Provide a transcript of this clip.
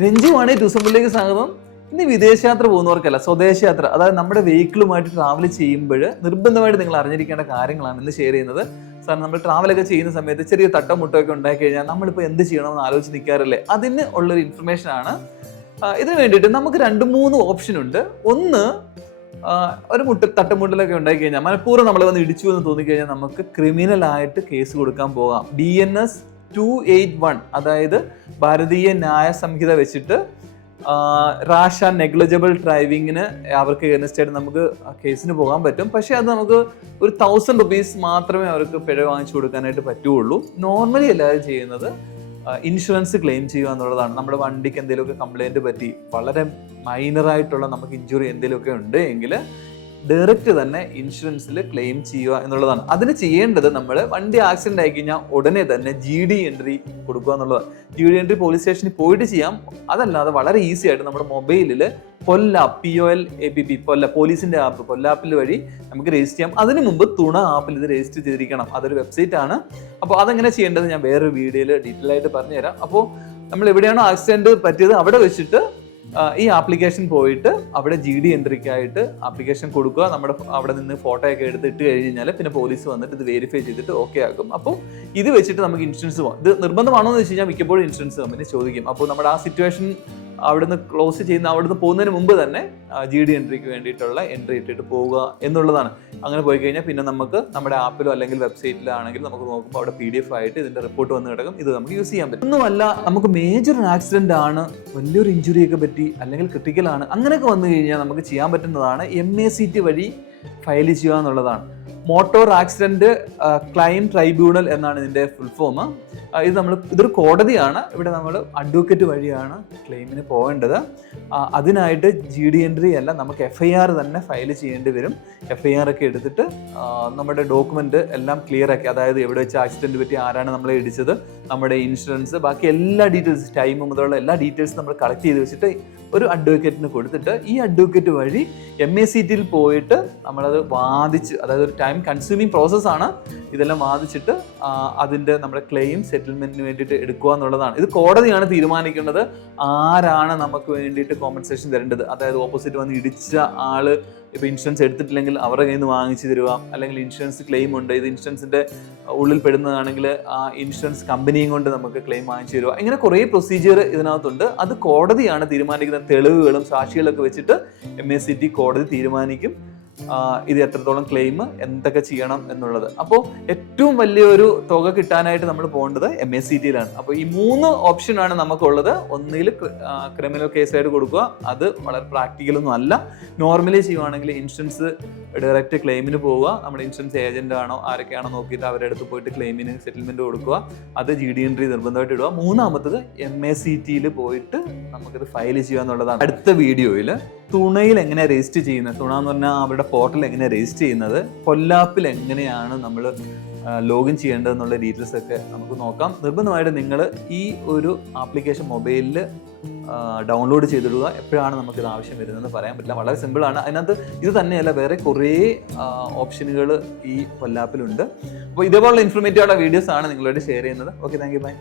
രഞ്ജുവാണ് ടൂസമ്പിളിലേക്ക് സ്വാഗതം. ഇനി വിദേശയാത്ര പോകുന്നവർക്കല്ല, സ്വദേശയാത്ര, അതായത് നമ്മുടെ വെഹിക്കിളുമായിട്ട് ട്രാവൽ ചെയ്യുമ്പോൾ നിർബന്ധമായിട്ട് നിങ്ങൾ അറിഞ്ഞിരിക്കേണ്ട കാര്യങ്ങളാണ് ഇന്ന് ഷെയർ ചെയ്യുന്നത്. സാർ, നമ്മൾ ട്രാവലൊക്കെ ചെയ്യുന്ന സമയത്ത് ചെറിയ തട്ടമുട്ടൊക്കെ ഉണ്ടായി കഴിഞ്ഞാൽ നമ്മളിപ്പോൾ എന്ത് ചെയ്യണമെന്ന് ആലോചിച്ച് നിൽക്കാറില്ലേ? അതിന് ഉള്ളൊരു ഇൻഫർമേഷൻ ആണ്. ഇതിന് വേണ്ടിയിട്ട് നമുക്ക് 2-3 ഓപ്ഷൻ ഉണ്ട്. ഒന്ന്, ഒരു തട്ടമുട്ടലൊക്കെ ഉണ്ടായി കഴിഞ്ഞാൽ മനഃപൂർവ്വം നമ്മൾ വന്ന് ഇടിച്ചു എന്ന് തോന്നിക്കഴിഞ്ഞാൽ നമുക്ക് ക്രിമിനലായിട്ട് കേസ് കൊടുക്കാൻ പോകാം. BNS 281, അതായത് ഭാരതീയ ന്യായ സംഹിത വെച്ചിട്ട് റാഷ് ആൻഡ് നെഗ്ലിജിബിൾ ഡ്രൈവിങ്ങിന് അവർക്ക് എഗനസ്റ്റായിട്ട് നമുക്ക് കേസിന് പോകാൻ പറ്റും. പക്ഷെ അത് നമുക്ക് ഒരു 1000 rupees മാത്രമേ അവർക്ക് പിഴ വാങ്ങിച്ചു കൊടുക്കാനായിട്ട് പറ്റുള്ളൂ. നോർമലി എല്ലാവരും ചെയ്യുന്നത് ഇൻഷുറൻസ് ക്ലെയിം ചെയ്യുക എന്നുള്ളതാണ്. നമ്മുടെ വണ്ടിക്ക് എന്തെങ്കിലുമൊക്കെ കംപ്ലൈൻറ്റ് പറ്റി വളരെ മൈനറായിട്ടുള്ള നമുക്ക് ഇഞ്ചുറി എന്തെങ്കിലുമൊക്കെ ഉണ്ട് എങ്കിൽ ഡയറക്റ്റ് തന്നെ ഇൻഷുറൻസിൽ ക്ലെയിം ചെയ്യുക എന്നുള്ളതാണ്. അതിന് ചെയ്യേണ്ടത്, നമ്മൾ വണ്ടി ആക്സിഡന്റ് ആയി കഴിഞ്ഞാൽ ഉടനെ തന്നെ GD എൻട്രി കൊടുക്കുക എന്നുള്ളതാണ്. GD എൻട്രി പോലീസ് സ്റ്റേഷനിൽ പോയിട്ട് ചെയ്യാം. അതല്ലാതെ വളരെ ഈസി ആയിട്ട് നമ്മുടെ മൊബൈലിൽ POLAPP പോലീസിന്റെ ആപ്പ് പൊല്ലാപ്പിൽ വഴി നമുക്ക് രജിസ്റ്റർ ചെയ്യാം. അതിന് മുമ്പ് തുണ ആപ്പിൽ ഇത് രജിസ്റ്റർ ചെയ്തിരിക്കണം. അതൊരു വെബ്സൈറ്റ് ആണ്. അപ്പോൾ അതെങ്ങനെ ചെയ്യേണ്ടത് ഞാൻ വേറൊരു വീഡിയോയിൽ ഡീറ്റെയിൽ ആയിട്ട് പറഞ്ഞുതരാം. അപ്പോൾ നമ്മൾ എവിടെയാണോ ആക്സിഡന്റ് പറ്റിയത് അവിടെ വെച്ചിട്ട് ഈ ആപ്ലിക്കേഷൻ പോയിട്ട് അവിടെ GD എൻട്രിക്കായിട്ട് ആപ്ലിക്കേഷൻ കൊടുക്കുക. നമ്മുടെ അവിടെ നിന്ന് ഫോട്ടോ ഒക്കെ എടുത്തിട്ട് കഴിഞ്ഞാൽ പിന്നെ പോലീസ് വന്നിട്ട് ഇത് വെരിഫൈ ചെയ്തിട്ട് ഓക്കെ ആക്കും. അപ്പോൾ ഇത് വെച്ചിട്ട് നമുക്ക് ഇൻഷുറൻസ് പോകാം. ഇത് നിർബന്ധമാണോ എന്ന് വെച്ച് കഴിഞ്ഞാൽ മിക്കപ്പോഴും ഇൻഷുറൻസ് കമ്പനി ചോദിക്കും. അപ്പോൾ നമ്മുടെ ആ സിറ്റുവേഷൻ അവിടുന്ന് ക്ലോസ് ചെയ്യുന്ന അവിടുന്ന് പോകുന്നതിന് മുമ്പ് തന്നെ GD എൻട്രിക്ക് വേണ്ടിയിട്ടുള്ള എൻട്രി ഇട്ടിട്ട് പോവുക എന്നുള്ളതാണ്. അങ്ങനെ പോയി കഴിഞ്ഞാൽ പിന്നെ നമുക്ക് നമ്മുടെ ആപ്പിലോ അല്ലെങ്കിൽ വെബ്സൈറ്റിലോ ആണെങ്കിൽ നമുക്ക് നോക്കുമ്പോൾ അവിടെ PDF ആയിട്ട് ഇതിന്റെ റിപ്പോർട്ട് വന്ന് കിടക്കും. ഇത് നമുക്ക് യൂസ് ചെയ്യാൻ പറ്റും. ഒന്നുമല്ല, നമുക്ക് മേജർ ആക്സിഡന്റ് ആണ്, വലിയൊരു ഇഞ്ചുറി ഒക്കെ പറ്റി, അല്ലെങ്കിൽ ക്രിട്ടിക്കൽ ആണ്, അങ്ങനെയൊക്കെ വന്നു കഴിഞ്ഞാൽ നമുക്ക് ചെയ്യാൻ പറ്റുന്നതാണ് MACT വഴി ഫയൽ ചെയ്യുക എന്നുള്ളതാണ്. മോട്ടോർ ആക്സിഡന്റ് ക്ലൈം ട്രൈബ്യൂണൽ എന്നാണ് ഇതിന്റെ ഫുൾ ഫോം. ഇതൊരു കോടതിയാണ്. ഇവിടെ നമ്മൾ അഡ്വക്കേറ്റ് വഴിയാണ് ക്ലെയിമിന് പോകേണ്ടത്. അതിനായിട്ട് GD എൻട്രി അല്ല, നമുക്ക് FIR തന്നെ ഫയൽ ചെയ്യേണ്ടി വരും. FIR ഒക്കെ എടുത്തിട്ട് നമ്മുടെ ഡോക്യുമെന്റ് എല്ലാം ക്ലിയർ ആക്കി, അതായത് എവിടെ വെച്ച് ആക്സിഡന്റ് പറ്റി, ആരാണ് നമ്മളെ ഇടിച്ചത്, നമ്മുടെ ഇൻഷുറൻസ്, ബാക്കി എല്ലാ ഡീറ്റെയിൽസ്, ടൈം മുതലുള്ള എല്ലാ ഡീറ്റെയിൽസും നമ്മൾ കളക്ട് ചെയ്ത് വെച്ചിട്ട് ഒരു അഡ്വക്കേറ്റിന് കൊടുത്തിട്ട് ഈ അഡ്വക്കേറ്റ് വഴി MACTയിൽ പോയിട്ട് നമ്മളത് വാദിച്ച്, അതായത് ഒരു ടൈം കൺസ്യൂമിങ് പ്രോസസ്സാണ്, ഇതെല്ലാം വാദിച്ചിട്ട് അതിൻ്റെ നമ്മുടെ ക്ലെയിം സെറ്റിൽമെന്റിന് വേണ്ടിയിട്ട് എടുക്കുക എന്നുള്ളതാണ്. ഇത് കോടതിയാണ് തീരുമാനിക്കേണ്ടത് ആരാണ് നമുക്ക് വേണ്ടിയിട്ട് കോമ്പൻസേഷൻ തരേണ്ടത്. അതായത് ഓപ്പോസിറ്റ് വന്ന് ഇടിച്ച ആള് ഇപ്പോൾ ഇൻഷുറൻസ് എടുത്തിട്ടില്ലെങ്കിൽ അവരുടെ കയ്യിൽ നിന്ന് വാങ്ങിച്ചു തരുക, അല്ലെങ്കിൽ ഇൻഷുറൻസ് ക്ലെയിം ഉണ്ട്, ഇത് ഇൻഷുറൻസിന്റെ ഉള്ളിൽ പെടുന്നതാണെങ്കിൽ ആ ഇൻഷുറൻസ് കമ്പനിയും കൊണ്ട് നമുക്ക് ക്ലെയിം വാങ്ങിച്ചു തരുക. ഇങ്ങനെ കുറേ പ്രൊസീജിയർ ഇതിനകത്തുണ്ട്. അത് കോടതിയാണ് തീരുമാനിക്കുന്ന. തെളിവുകളും സാക്ഷികളൊക്കെ വെച്ചിട്ട് MACT കോടതി തീരുമാനിക്കും ഇത് എത്രത്തോളം ക്ലെയിം, എന്തൊക്കെ ചെയ്യണം എന്നുള്ളത്. അപ്പോൾ ഏറ്റവും വലിയൊരു തുക കിട്ടാനായിട്ട് നമ്മൾ പോകേണ്ടത് MACTയിലാണ്. അപ്പോൾ ഈ 3 ഓപ്ഷനാണ് നമുക്കുള്ളത്. ഒന്നിൽ ക്രിമിനൽ കേസായിട്ട് കൊടുക്കുക, അത് വളരെ പ്രാക്ടിക്കലൊന്നും അല്ല. നോർമലി ചെയ്യുവാണെങ്കിൽ ഇൻഷുറൻസ് ഡയറക്റ്റ് ക്ലെയിമിന് പോവുക, നമ്മുടെ ഇൻഷുറൻസ് ഏജന്റ് ആണോ ആരൊക്കെയാണോ നോക്കിയിട്ട് അവരുടെ അടുത്ത് പോയിട്ട് ക്ലെയിമിന് സെറ്റിൽമെന്റ് കൊടുക്കുക, അത് GD എൻട്രി നിർബന്ധമായിട്ട് ഇടുക. മൂന്നാമത്തത് MACTയിൽ പോയിട്ട് നമുക്കിത് ഫയൽ ചെയ്യുക എന്നുള്ളതാണ്. അടുത്ത വീഡിയോയിൽ തുണയിൽ എങ്ങനെ രജിസ്റ്റർ ചെയ്യുന്നത്, തുണ എന്ന് പറഞ്ഞാൽ അവരുടെ പോർട്ടൽ എങ്ങനെ രജിസ്റ്റർ ചെയ്യുന്നത്, പൊല്ലാപ്പിൽ എങ്ങനെയാണ് നമ്മൾ ലോഗിൻ ചെയ്യേണ്ടതെന്നുള്ള ഡീറ്റെയിൽസ് ഒക്കെ നമുക്ക് നോക്കാം. നിർബന്ധമായിട്ട് നിങ്ങൾ ഈ ഒരു ആപ്ലിക്കേഷൻ മൊബൈലിൽ ഡൗൺലോഡ് ചെയ്തിടുക. എപ്പോഴാണ് നമുക്കിത് ആവശ്യം വരുന്നതെന്ന് പറയാൻ പറ്റില്ല. വളരെ സിമ്പിളാണ്. അതിനകത്ത് ഇത് തന്നെയല്ല, വേറെ കുറേ ഓപ്ഷനുകൾ ഈ പൊല്ലാപ്പിലുണ്ട്. അപ്പോൾ ഇതേപോലുള്ള ഇൻഫോർമേറ്റീവ് ആയിട്ടുള്ള വീഡിയോസ് ആണ് നിങ്ങളോട് ഷെയർ ചെയ്യുന്നത്. Okay, thank you, by.